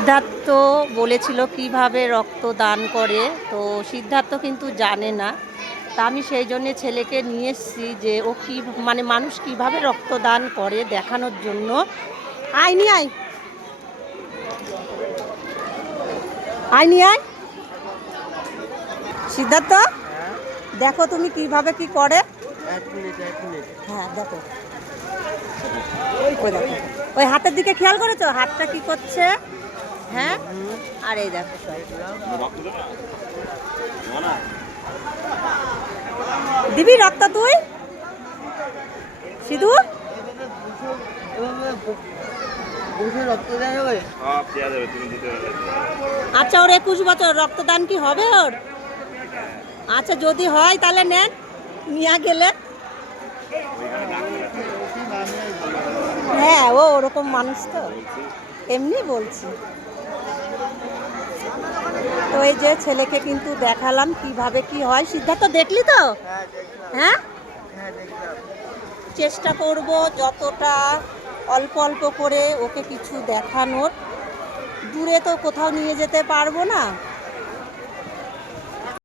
সিদ্ধার্থ বলেছিল কিভাবে রক্তদান করে, তো সিদ্ধার্থ কিন্তু জানে না। তা আমি সেই জন্যে ছেলেকে নিয়ে এসেছি যে ও কী মানে মানুষ কিভাবে রক্তদান করে দেখানোর জন্য। আয় নি আয়, আয় নি আয় সিদ্ধার্থ, দেখো তুমি কিভাবে কি করে। হ্যাঁ দেখো, ওই দেখো, ওই হাতের দিকে খেয়াল করেছো হাতটা কি করছে? হ্যাঁ, আর এই দেখো দিবি রক্ত তুই সিধু? আচ্ছা, ওর 21 বছর, রক্তদান কি হবে ওর? আচ্ছা, যদি হয় তাহলে নেন, নিয়ে গেলে। হ্যাঁ, ও ওরকম মানুষ তো, এমনি বলছি। তো এই যে ছেলেকে কিন্তু দেখালাম কিভাবে কি হয়। সিদ্ধার্থ দেখলি তো? হ্যাঁ, চেষ্টা করব যতটা অল্প অল্প করে ওকে কিছু দেখানোর। দূরে তো কোথাও নিয়ে যেতে পারবো না,